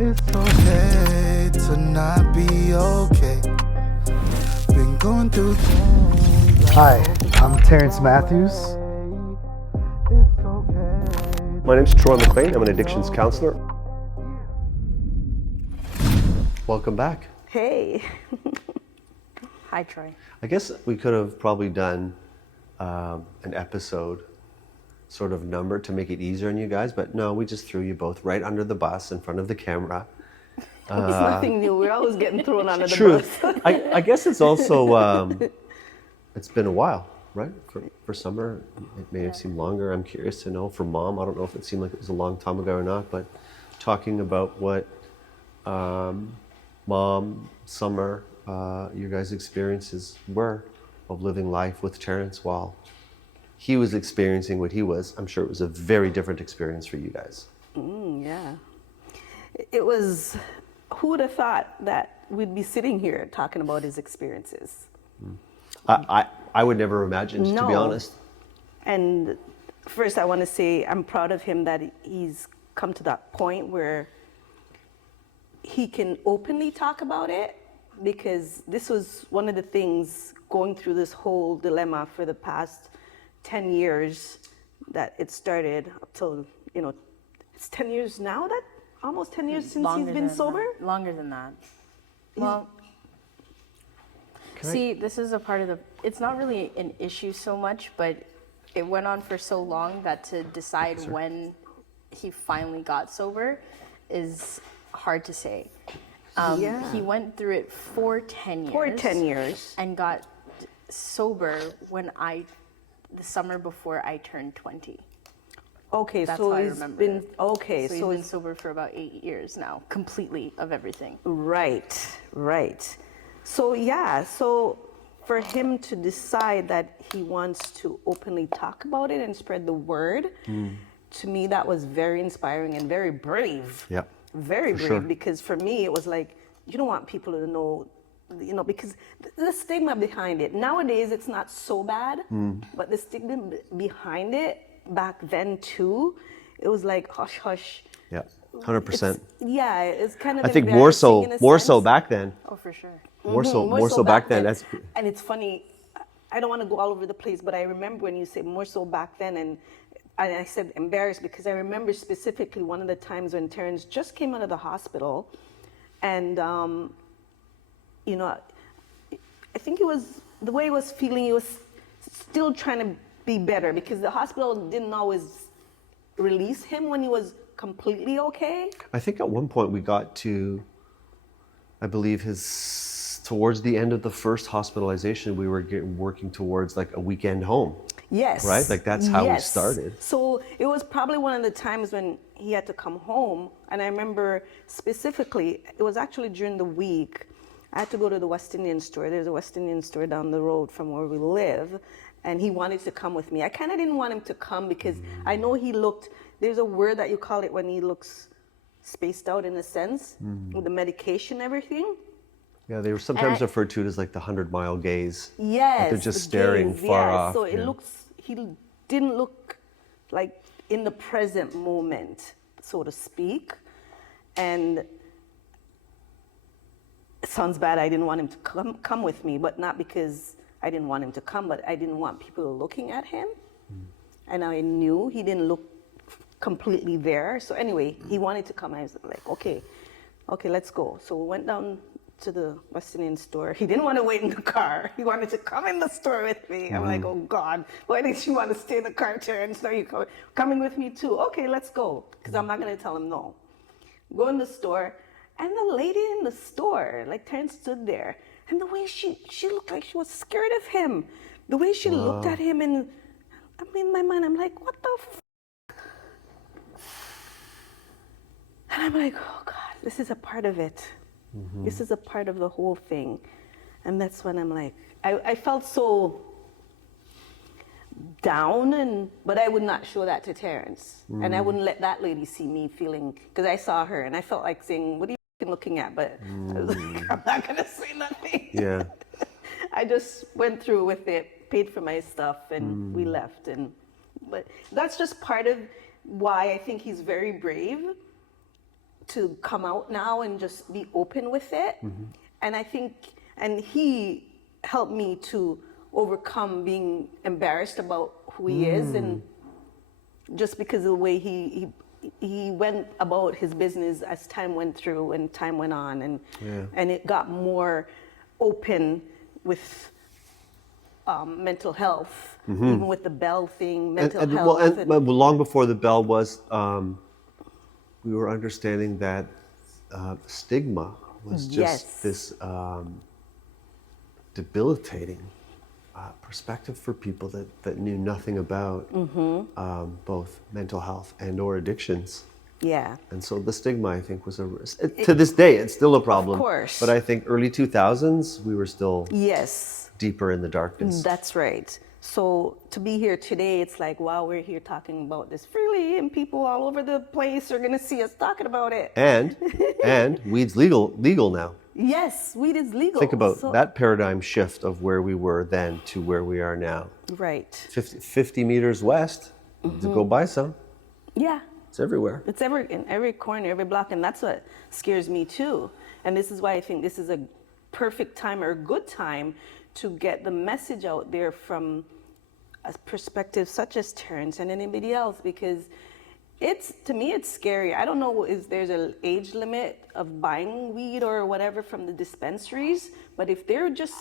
It's okay to not be okay. Been going through things. Hi, I'm Terrence Matthews. It's okay. My name's Troy MacLean. I'm an addictions counselor. Welcome back. Hey. Hi, Troy. I guess we could have probably done an episode sort of number to make it easier on you guys, but no, we just threw you both right under the bus in front of the camera. It's nothing new. We're always getting thrown under the True. bus. I guess it's also, it's been a while, right? For Summer, it may have seemed longer. I'm curious to know. For Mom, I don't know if it seemed like it was a long time ago or not, but talking about what Mom, Summer, your guys' experiences were of living life with Terrence while he was experiencing what he was. I'm sure it was a very different experience for you guys. Yeah. It was, who would have thought that we'd be sitting here talking about his experiences? I would never imagine, to be honest. And first I want to say I'm proud of him that he's come to that point where he can openly talk about it, because this was one of the things going through this whole dilemma for the past 10 years that it started up till, it's 10 years now, that almost 10 years since he's been sober? Longer than that. Well, see, this is a part of the, it's not really an issue so much, but it went on for so long that to decide when he finally got sober is hard to say. He went through it for 10 years. For 10 years. And got sober the summer before I turned 20. Okay, That's so how I he's remember been, it. okay. So he's been sober for about 8 years now, completely of everything. Right. So for him to decide that he wants to openly talk about it and spread the word, to me that was very inspiring and very brave. Yeah. Very brave, sure. because for me it was like, you don't want people to know, because the stigma behind it. Nowadays it's not so bad, but the stigma behind it back then too, it was like hush hush. Yeah, 100%. It's kind of. I think more so back then. Oh, for sure. More so back then. That's. And it's funny, I don't want to go all over the place, but I remember when you said more so back then, and I said embarrassed, because I remember specifically one of the times when Terrence just came out of the hospital, and I think it was the way he was feeling. He was still trying to be better, because the hospital didn't always release him when he was completely okay. I think at one point we got to, I believe towards the end of the first hospitalization, we were working towards like a weekend home. Yes. Right? Like that's how we started. So it was probably one of the times when he had to come home. And I remember specifically, it was actually during the week, I had to go to the West Indian store. There's a West Indian store down the road from where we live. And he wanted to come with me. I kind of didn't want him to come because I know he looked, there's a word that you call it when he looks spaced out in a sense, with the medication and everything. Yeah, they were sometimes referred to it as like the 100-mile gaze. Yes. Like they're just staring far off. So it looks, he didn't look like in the present moment, so to speak. And it sounds bad, I didn't want him to come with me, but not because I didn't want him to come, but I didn't want people looking at him. And I knew he didn't look completely there. So anyway, he wanted to come. I was like, okay, let's go. So we went down to the West Indian store. He didn't want to wait in the car. He wanted to come in the store with me. I'm like, oh God, why didn't you want to stay in the car, Terrence? Are you coming with me too? Okay, let's go. Because I'm not going to tell him no. Go in the store, and the lady in the store, like Terrence stood there, and the way she looked like she was scared of him. The way she looked at him, and in my mind, I'm like, what the And I'm like, oh God, this is a part of it. This is a part of the whole thing. And that's when I'm like, I felt so down, but I would not show that to Terrence. And I wouldn't let that lady see me feeling, because I saw her and I felt like saying, what are you looking at? But I was like, I'm not going to say nothing. Yeah. I just went through with it, paid for my stuff, and we left. But that's just part of why I think he's very brave, to come out now and just be open with it. And I think, and he helped me to overcome being embarrassed about who he is, and just because of the way he went about his business as time went through and time went on, and it got more open with mental health, even with the bell thing, mental health. Well, long before the bell was, we were understanding that stigma was just this debilitating perspective for people that knew nothing about both mental health and or addictions. Yeah. And so the stigma, I think, was to this day, it's still a problem. Of course. But I think early 2000s, we were still Yes. deeper in the darkness. That's right. So to be here today, it's like, wow, we're here talking about this freely, and people all over the place are going to see us talking about it. And weed's legal now. Yes, weed is legal. Think about that paradigm shift of where we were then to where we are now. Right. 50 meters west, to go buy some. Yeah. It's everywhere. It's in every corner, every block, and that's what scares me too. And this is why I think this is a perfect time or a good time to get the message out there from a perspective such as Terrence and anybody else, because to me it's scary. I don't know if there's an age limit of buying weed or whatever from the dispensaries, but if they're just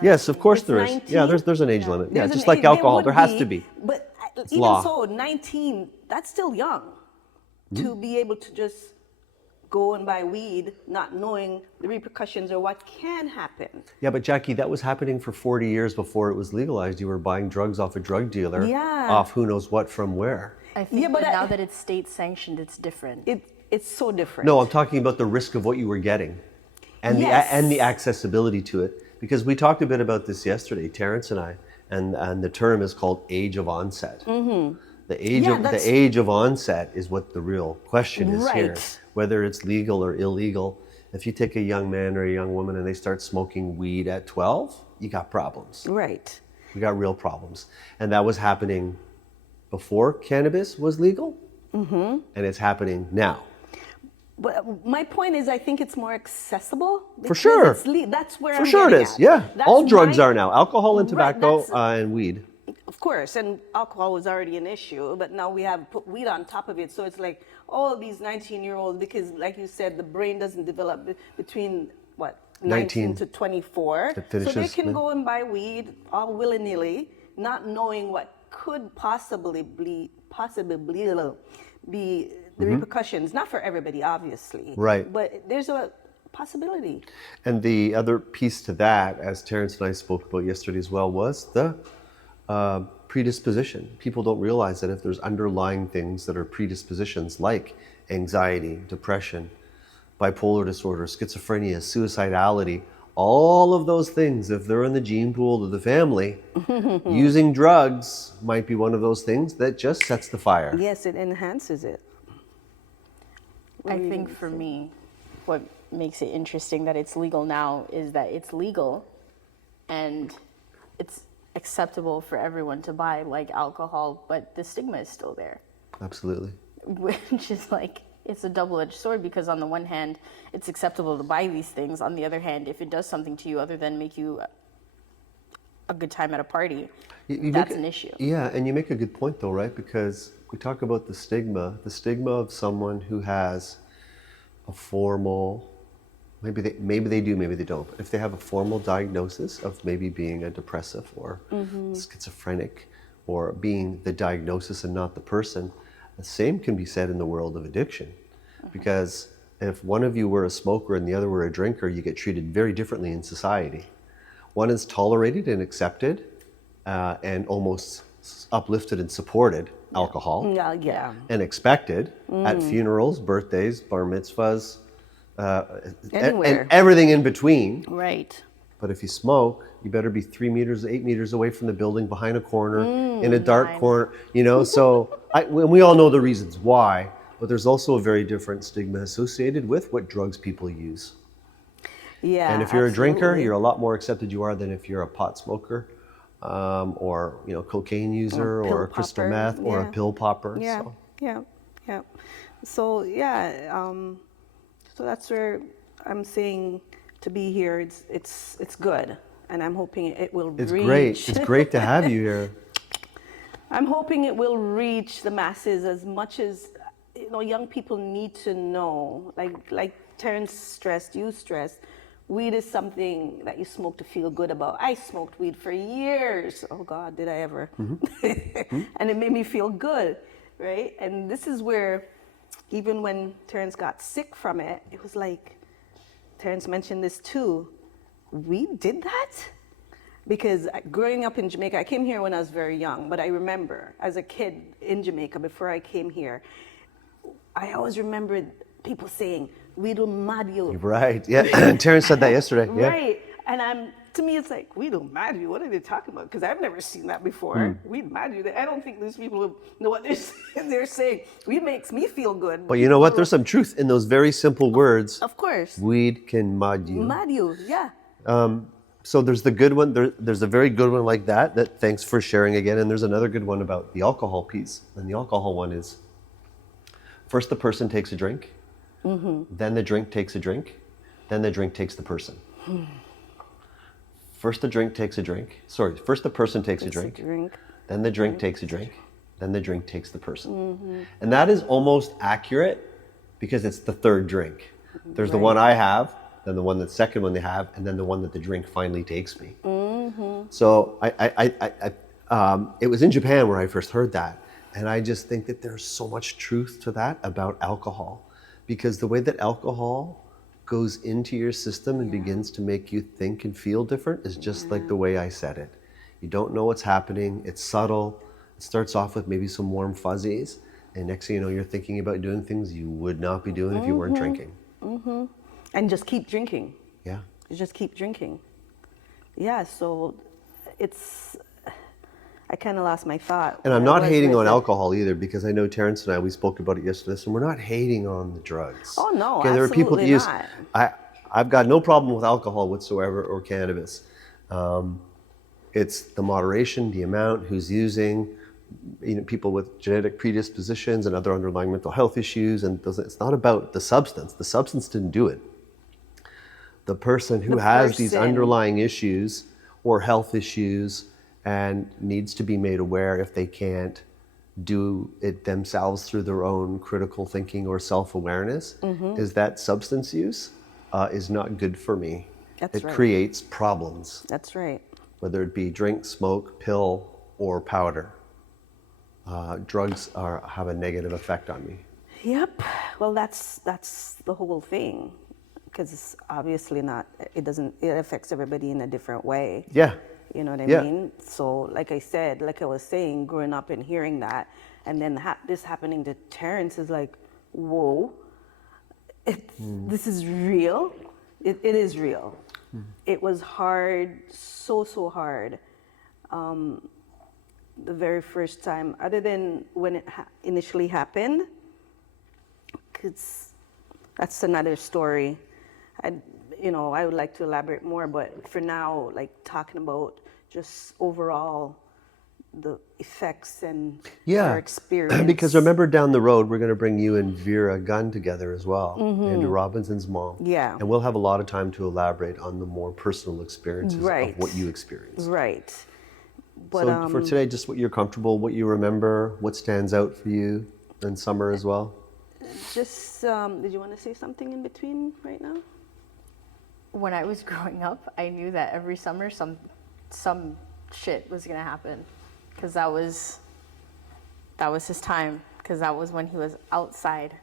Yes, of course there is. 19. Yeah, there's an age limit. Yeah, There's just an like age- alcohol, would there has to be. But even law. so, 19, that's still young to be able to just go and buy weed, not knowing the repercussions or what can happen. Yeah, but Jackie, that was happening for 40 years before it was legalized. You were buying drugs off a drug dealer, Yeah. off who knows what from where. I think Yeah, but now that it's state sanctioned, it's different. It's so different. No, I'm talking about the risk of what you were getting and the accessibility to it. Because we talked a bit about this yesterday, Terrence and I, and the term is called age of onset. The age of onset is what the real question is here. Right. Whether it's legal or illegal. If you take a young man or a young woman and they start smoking weed at 12, you got problems. Right. We got real problems. And that was happening before cannabis was legal, and it's happening now. But my point is, I think it's more accessible. For sure. That's where For I'm sure it getting is, at. yeah. That's All drugs my- are now, alcohol and Right, tobacco that's- and weed. Of course, and alcohol was already an issue, but now we have put weed on top of it. So it's like all these 19-year-olds, because like you said, the brain doesn't develop between, 19 to 24. It So they finishes, can yeah. go and buy weed all willy-nilly, not knowing what could possibly be the repercussions. Not for everybody, obviously. Right. But there's a possibility. And the other piece to that, as Terrence and I spoke about yesterday as well, was the predisposition. People don't realize that if there's underlying things that are predispositions like anxiety, depression, bipolar disorder, schizophrenia, suicidality, all of those things, if they're in the gene pool of the family, using drugs might be one of those things that just sets the fire. Yes, it enhances it. I think for me, what makes it interesting that it's legal now is that it's legal and it's acceptable for everyone to buy like alcohol, but the stigma is still there. Absolutely. Which is like, it's a double-edged sword, because on the one hand, it's acceptable to buy these things. On the other hand, if it does something to you other than make you a good time at a party, that's an issue. Yeah, and you make a good point though, right? Because we talk about the stigma of someone who has a formal, maybe they do, maybe they don't, but if they have a formal diagnosis of maybe being a depressive or schizophrenic, or being the diagnosis and not the person, the same can be said in the world of addiction. Because if one of you were a smoker and the other were a drinker, you get treated very differently in society. One is tolerated and accepted and almost uplifted and supported, alcohol, Yeah. and expected at funerals, birthdays, bar mitzvahs, Anywhere. and everything in between. Right. But if you smoke, you better be 8 meters away from the building, behind a corner, in a dark corner, so we all know the reasons why, but there's also a very different stigma associated with what drugs people use. Yeah. And if you're a drinker, absolutely. you're a lot more accepted you are than if you're a pot smoker, or cocaine user, pill or a crystal popper, meth, or a yeah. pill popper. Yeah, So. yeah. So yeah, So that's where I'm saying to be here. It's good, and I'm hoping it will It's reach. great. It's great to have you here. I'm hoping it will reach the masses as much as young people need to know. Like Terrence stressed, you stressed. Weed is something that you smoke to feel good about. I smoked weed for years. Oh God, did I ever? And it made me feel good, right? And this is where, even when Terrence got sick from it, it was like, Terrence mentioned this too. We did that? Because growing up in Jamaica, I came here when I was very young, but I remember as a kid in Jamaica, before I came here, I always remembered people saying, "We don't mad you." Right. Yeah. Terrence said that yesterday. Yeah. Right. And to me, it's like, "We don't mad you." What are they talking about? Because I've never seen that before. We mad you. I don't think these people know what they're saying. Weed makes me feel good. But you know what? There's some truth in those very simple words. Of course. Weed can mud you. Mad you, yeah. So there's the good one. There's a very good one like that. That thanks for sharing again. And there's another good one about the alcohol piece. And the alcohol one is, first the person takes a drink, then the drink takes a drink, then the drink takes the person. First the drink takes a drink. Sorry, first the person takes a drink, then the drink takes a drink, then the drink takes the person. And that is almost accurate because it's the third drink. There's the one I have, then the one the second one they have, and then the one that the drink finally takes me. So it was in Japan where I first heard that. And I just think that there's so much truth to that about alcohol, because the way that alcohol goes into your system and begins to make you think and feel different is just like the way I said it. You don't know what's happening. It's subtle. It starts off with maybe some warm fuzzies. And next thing you know, you're thinking about doing things you would not be doing if you weren't drinking. And just keep drinking. Yeah. You just keep drinking. Yeah, so I kind of lost my thought. And I'm not hating on alcohol either, because I know Terrence and we spoke about it yesterday, so we're not hating on the drugs. Oh, no, okay, there are people that absolutely use, not. I've got no problem with alcohol whatsoever, or cannabis. It's the moderation, the amount, who's using, people with genetic predispositions and other underlying mental health issues, and it's not about the substance. The substance didn't do it. The person who has these underlying issues or health issues and needs to be made aware, if they can't do it themselves through their own critical thinking or self-awareness, is that substance use is not good for me. That's it right. creates problems, That's right. whether it be drink, smoke, pill, or powder. Drugs have a negative effect on me. Yep. Well, that's the whole thing, because it's obviously not. It affects everybody in a different way. Yeah. You know what I Yeah. mean? So, like I was saying, growing up and hearing that, and then this happening to Terrence is like, whoa, this is real. It is real. It was hard, so hard. The very first time, other than when it initially happened, because that's another story. I would like to elaborate more, but for now, like talking about just overall the effects and our experience. Because remember, down the road, we're going to bring you and Vera Gunn together as well, Andrew Robinson's mom. Yeah. And we'll have a lot of time to elaborate on the more personal experiences of what you experienced. Right. But, so for today, just what you're comfortable, what you remember, what stands out for you, and Summer as well. Just, did you want to say something in between right now? When I was growing up, I knew that every summer some shit was gonna happen, because that was his time, because that was when he was outside.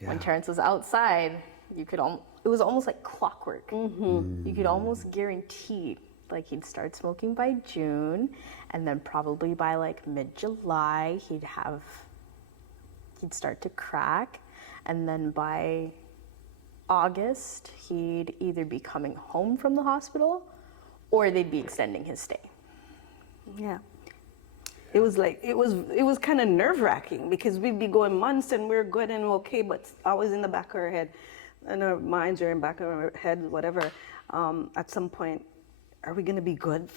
Yeah. When Terrence was outside, it was almost like clockwork. You could almost guarantee, like, he'd start smoking by June, and then probably by like mid-July he'd start to crack, and then by August he'd either be coming home from the hospital or they'd be extending his stay. Yeah. It was kind of nerve-wracking, because we'd be going months and we're good and okay, but always in the back of our head, and our minds are in the back of our head, whatever. At some point, are we going to be good?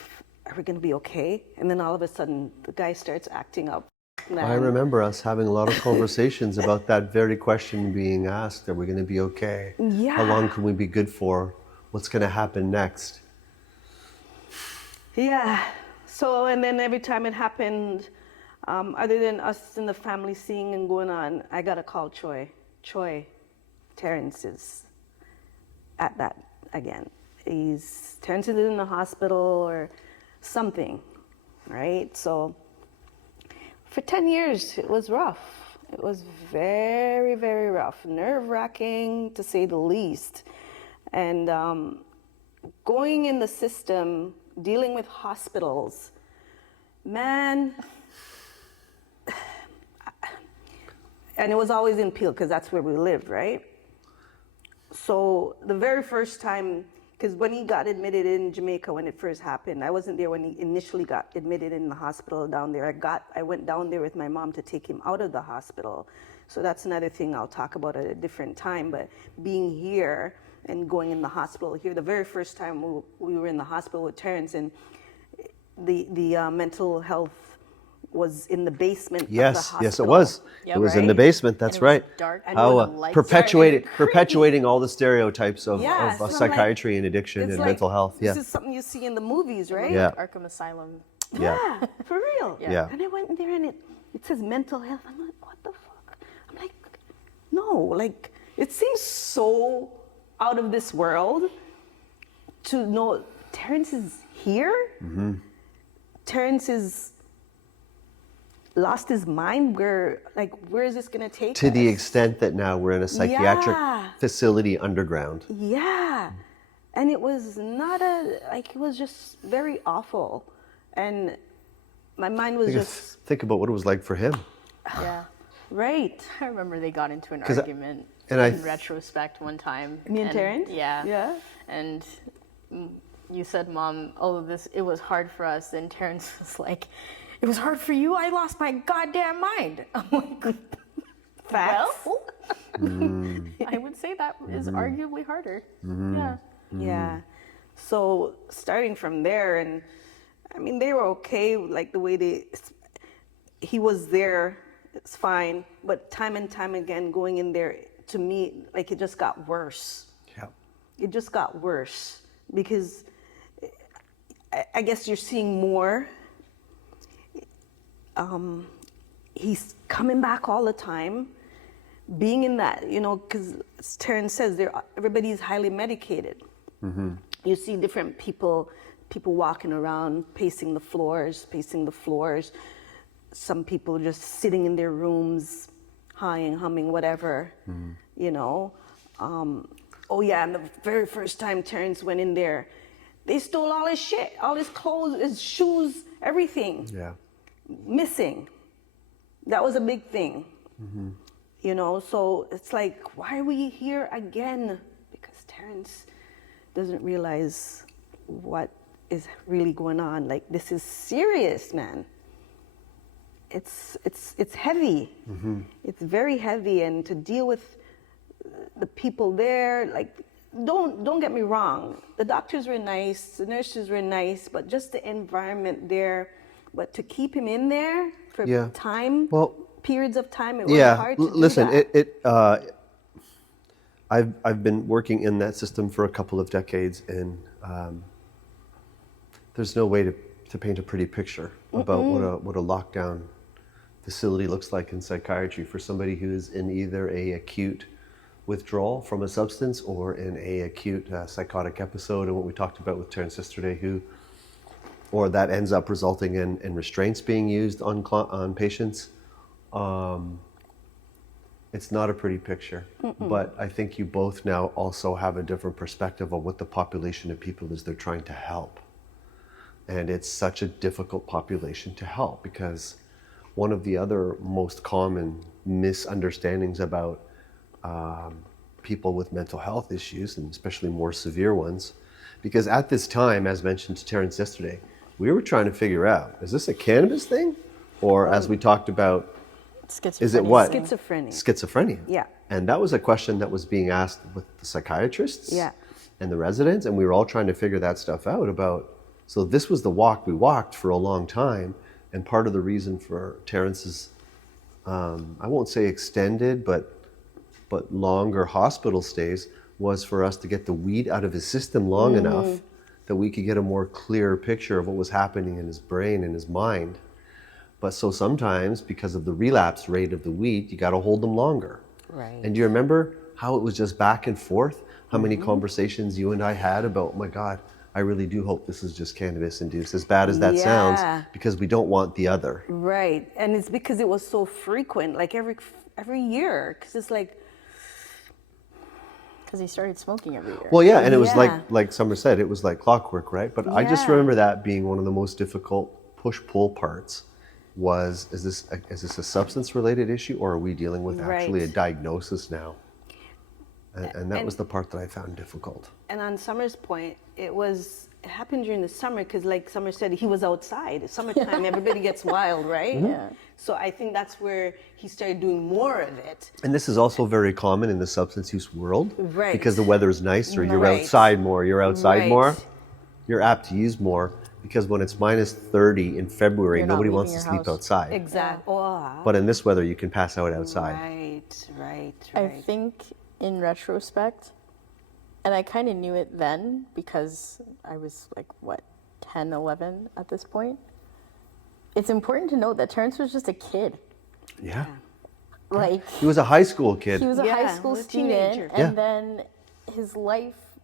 Are we going to be okay? And then all of a sudden, the guy starts acting up. man. I remember us having a lot of conversations about that very question being asked. Are we going to be okay? Yeah. How long can we be good for? What's going to happen next? Yeah. So, and then every time it happened, other than us in the family seeing and going on, I got to call Troy. Troy, Terrence is at that again. Terrence is in the hospital or something, right? So for 10 years, it was rough. It was very, very rough, nerve-wracking to say the least. And going in the system, dealing with hospitals, man, and it was always in Peel because that's where we lived, right? So the very first time, because when he got admitted in Jamaica when it first happened, I wasn't there when he initially got admitted in the hospital down there. I went down there with my mom to take him out of the hospital. So that's another thing I'll talk about at a different time. But being here and going in the hospital here, the very first time we were in the hospital with Terrence, and the mental health was in the basement of the hospital. Yes, it was. Yeah, it was in right? the basement. That's And it was right. dark. And How it was lights perpetuating all the stereotypes of, Yeah, so I'm psychiatry like, and addiction it's and like, mental health. Yeah, This is something you see in the movies, right? Yeah. Arkham Asylum. yeah, For real. Yeah. And I went in there and it says mental health. I'm like, what the fuck? I'm like, no, like it seems so out of this world to know Terrence is here. Mm-hmm. Terrence is lost his mind. Where is this gonna take to us? the extent that now we're in a psychiatric Yeah. facility underground. Yeah. And it was not it was just very awful. And my mind was just, Think about what it was like for him. Yeah. right. I remember they got into an 'Cause argument and I- in retrospect one time. Me and Terrence? Yeah. Yeah. And you said, Mom, it was hard for us. And Terrence was like, it was hard for you? I lost my goddamn mind. I'm like, Facts. well, I would say that is arguably harder. Yeah. Yeah. So starting from there, and I mean, they were okay, like the way he was there, it's fine. But time and time again, going in there, to me, like it just got worse. Yeah. It just got worse because I guess you're seeing more. He's coming back all the time, being in that, because as Terrence says, everybody's highly medicated. Mm-hmm. You see different people walking around, pacing the floors. Some people just sitting in their rooms, humming, whatever, Oh yeah, and the very first time Terrence went in there, they stole all his shit, all his clothes, his shoes, everything. Yeah. Missing. That was a big thing. So it's like, why are we here again? Because Terrence doesn't realize what is really going on. Like, this is serious, man. It's heavy. It's very heavy, and to deal with the people there, like, don't get me wrong, the doctors were nice, the nurses were nice, but just the environment there. But to keep him in there for periods of time, it was hard to listen, do that. I've been working in that system for a couple of decades, and there's no way to paint a pretty picture about what a lockdown facility looks like in psychiatry for somebody who is in either a acute withdrawal from a substance or in a acute psychotic episode, and what we talked about with Terrence yesterday, or that ends up resulting in restraints being used on patients. It's not a pretty picture, but I think you both now also have a different perspective of what the population of people is they're trying to help. And it's such a difficult population to help, because one of the other most common misunderstandings about people with mental health issues, and especially more severe ones, because at this time, as mentioned to Terrence yesterday, we were trying to figure out, is this a cannabis thing? Or as we talked about, is it what? Schizophrenia. Yeah. And that was a question that was being asked with the psychiatrists Yeah. and the residents, and we were all trying to figure that stuff out about, so this was the walk we walked for a long time, and part of the reason for Terrence's I won't say extended, but longer hospital stays was for us to get the weed out of his system long enough that we could get a more clear picture of what was happening in his brain and his mind. But so sometimes, because of the relapse rate of the weed, you got to hold them longer. Right. And do you remember how it was just back and forth? How many conversations you and I had about, oh my God, I really do hope this is just cannabis induced, as bad as that sounds, because we don't want the other. Right. And it's because it was so frequent, like every year. Because it's like, Because he started smoking every year. Well, yeah, and it was Yeah. like Summer said, it was like clockwork, right? But I just Yeah. remember that being one of the most difficult push-pull parts. Is this a substance-related issue, or are we dealing with actually a Right. diagnosis now? And that was the part that I found difficult. and on Summer's point, it happened during the summer because, like Summer said, he was outside. It's summertime, everybody gets wild, right? Yeah. So I think that's where he started doing more of it. And this is also very common in the substance use world, Right. because the weather is nicer. You're Right. outside more. You're outside Right. more. You're apt to use more because when it's minus 30 in February, You're not nobody leaving wants to your sleep house. outside. Exactly. Oh, But in this weather, you can pass out outside. right. I think in retrospect, and I kind of knew it then because I was like, 10, 11 at this point. It's important to note that Terrence was just a kid. Yeah. Like, He was a high school kid. he was a Yeah, high school he was a student, teenager. and Yeah. then his life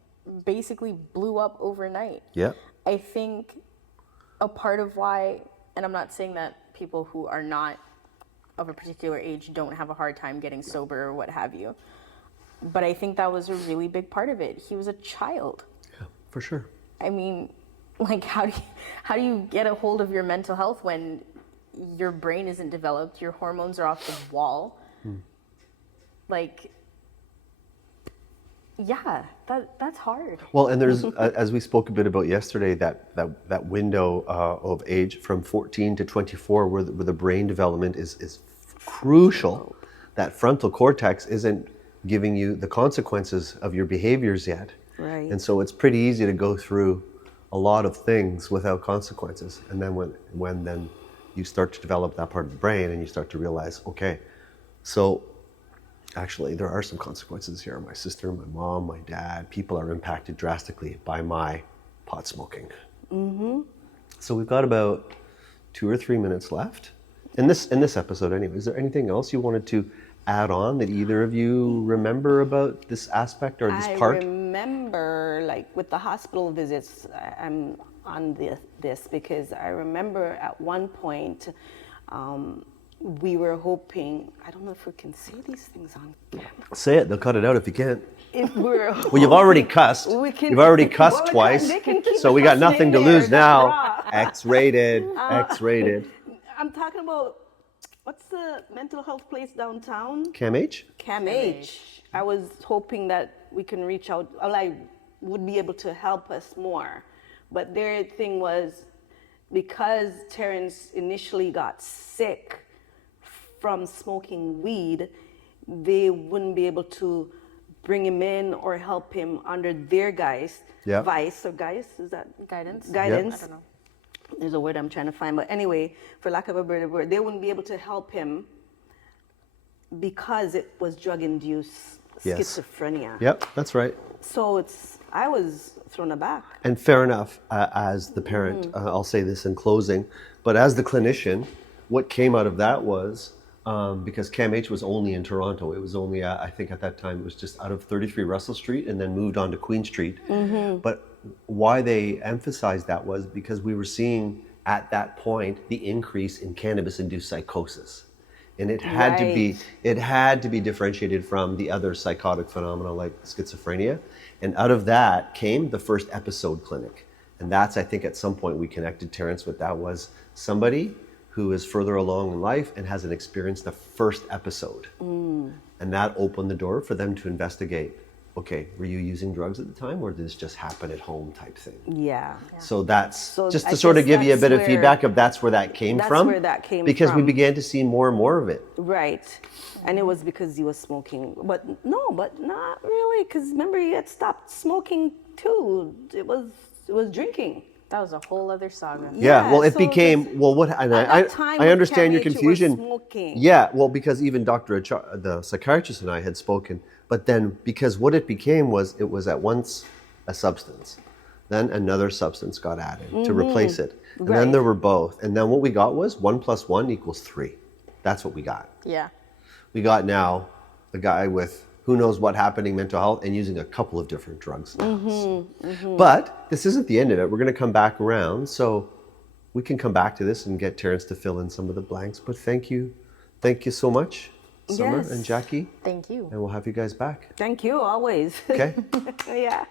basically blew up overnight. Yeah. I think a part of why, and I'm not saying that people who are not of a particular age don't have a hard time getting sober or what have you, but I think that was a really big part of it. He was a child. Yeah, for sure. I mean, like, how do you get a hold of your mental health when your brain isn't developed, your hormones are off the wall? Like, yeah, that's hard. Well, and there's, as we spoke a bit about yesterday, that window of age from 14 to 24 where the brain development is crucial. That frontal cortex isn't giving you the consequences of your behaviors yet. Right. And so it's pretty easy to go through a lot of things without consequences. And then when then you start to develop that part of the brain and you start to realize, okay, so actually there are some consequences here. My sister, my mom, my dad, people are impacted drastically by my pot smoking. So we've got about 2 or 3 minutes left in this episode anyway. Is there anything else you wanted to add on that either of you remember about this aspect or this part? I remember, like, with the hospital visits, I'm on this because I remember at one point we were hoping, I don't know if we can say these things on camera. Say it, they'll cut it out if you can't. If we're Well, you've already cussed. You've already cussed Well, twice. they can keep So the we got cussing nothing in to there, lose that's now. raw. X-rated. X-rated. I'm talking about, what's the mental health place downtown? CAMH? CAMH. I was hoping that we can reach out, I would be able to help us more. But their thing was, because Terrence initially got sick from smoking weed, they wouldn't be able to bring him in or help him under their vice, or guise, is that? Guidance? Guidance. I don't know. There's a word I'm trying to find, but anyway, for lack of a better word, they wouldn't be able to help him because it was drug-induced Yes. schizophrenia. Yep, that's right. So I was thrown aback. And fair enough, as the parent, I'll say this in closing, but as the clinician, what came out of that was, because CAMH was only in Toronto, it was only, I think at that time, it was just out of 33 Russell Street and then moved on to Queen Street. But why they emphasized that was because we were seeing at that point the increase in cannabis-induced psychosis. And it had to be differentiated from the other psychotic phenomena like schizophrenia. And out of that came the first episode clinic. And that's, I think, at some point we connected Terrence with that was somebody who is further along in life and hasn't experienced the first episode. And that opened the door for them to investigate, okay, were you using drugs at the time or did this just happen at home type thing? Yeah. So that's just I to sort of guess give you a that's of where- feedback of that's where that came That's from. where that came because we from. began to see more and more of it. Right. And it was because he was smoking. But not really, because remember, he had stopped smoking too. It was drinking. That was a whole other saga. Yeah, well, it so became well. What and at that time I when understand your Karachi was confusion. smoking. Yeah, well, because even the psychiatrist and I had spoken, but then because what it became was it was at once a substance, then another substance got added to replace it, and then Right. there were both, and then what we got was 1 + 1 = 3. That's what we got. Yeah. We got now a guy with who knows what happening mental health and using a couple of different drugs now. But this isn't the end of it. We're going to come back around. So we can come back to this and get Terrence to fill in some of the blanks. But thank you. Thank you so much, Summer Yes. and Jackie. Thank you. And we'll have you guys back. Thank you, always. Okay? Yeah.